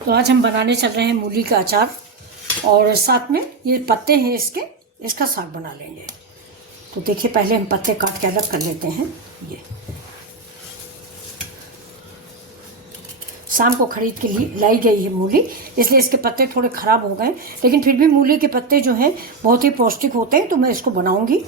तो आज हम बनाने चल रहे हैं मूली का अचार और साथ में ये पत्ते हैं इसका साग बना लेंगे। तो देखिए पहले हम पत्ते काट के अलग कर लेते हैं। ये शाम को खरीद के लिए लाई गई है मूली, इसलिए इसके पत्ते थोड़े ख़राब हो गए, लेकिन फिर भी मूली के पत्ते जो हैं बहुत ही पौष्टिक होते हैं। तो मैं इसको बनाऊंगी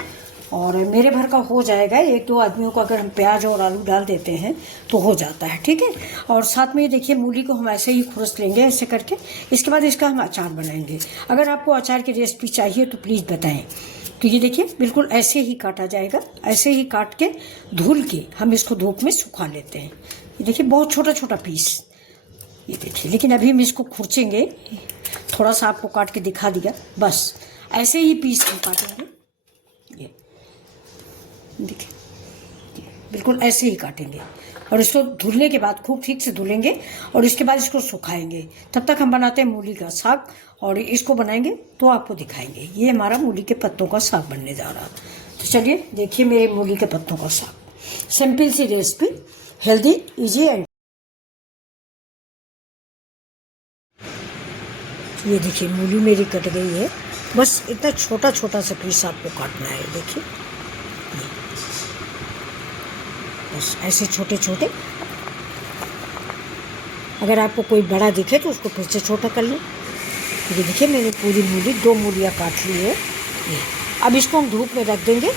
और मेरे भर का हो जाएगा। एक दो आदमियों को अगर हम प्याज और आलू डाल देते हैं तो हो जाता है, ठीक है। और साथ में ये देखिए मूली को हम ऐसे ही खुरस लेंगे ऐसे करके। इसके बाद इसका हम अचार बनाएंगे। अगर आपको अचार की रेसिपी चाहिए तो प्लीज़ बताएं। तो ये देखिए बिल्कुल ऐसे ही काटा जाएगा, ऐसे ही काट के धुल के हम इसको धूप में सुखा लेते हैं। ये देखिए बहुत छोटा छोटा पीस, ये देखिए। लेकिन अभी हम इसको खुरचेंगे, थोड़ा सा आपको काट के दिखा दिया, बस ऐसे ही पीस हम काटेंगे। ये देखिए बिल्कुल ऐसे ही काटेंगे और इसको धुलने के बाद खूब ठीक से धुलेंगे और इसके बाद इसको सुखाएंगे। तब तक हम बनाते हैं मूली का साग और इसको बनाएंगे तो आपको दिखाएंगे। ये हमारा मूली के पत्तों का साग बनने जा रहा। तो चलिए देखिए मेरे मूली के पत्तों का साग। सिंपल सी रेसिपी, हेल्दी, इजी एंड। ये देखिए मूली मेरी कट गई है, बस इतना छोटा छोटा सा पीस आपको काटना है। देखिए बस ऐसे छोटे छोटे। अगर आपको कोई बड़ा दिखे तो उसको फिर से छोटा कर लें। ये देखिए मैंने पूरी मूली 2 मूलियाँ काट ली है। अब इसको हम धूप में रख देंगे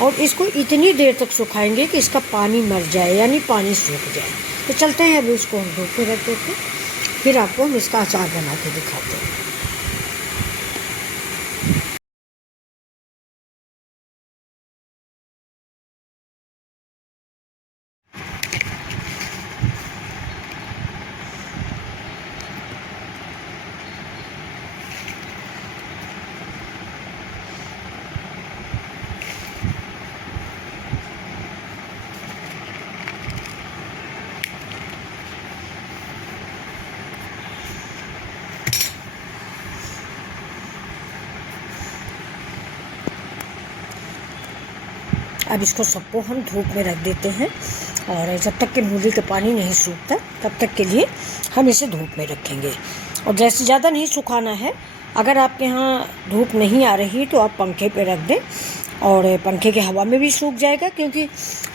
और इसको इतनी देर तक सुखाएंगे कि इसका पानी मर जाए, यानी पानी सूख जाए। तो चलते हैं अभी इसको हम धूप में रख देते हैं, फिर आपको हम इसका अचार बना के दिखाते हैं। अब इसको सबको हम धूप में रख देते हैं और जब तक कि मूली का पानी नहीं सूखता तब तक के लिए हम इसे धूप में रखेंगे। और जैसे ज़्यादा नहीं सुखाना है। अगर आपके यहाँ धूप नहीं आ रही तो आप पंखे पे रख दें और पंखे के हवा में भी सूख जाएगा, क्योंकि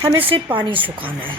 हमें सिर्फ पानी सुखाना है।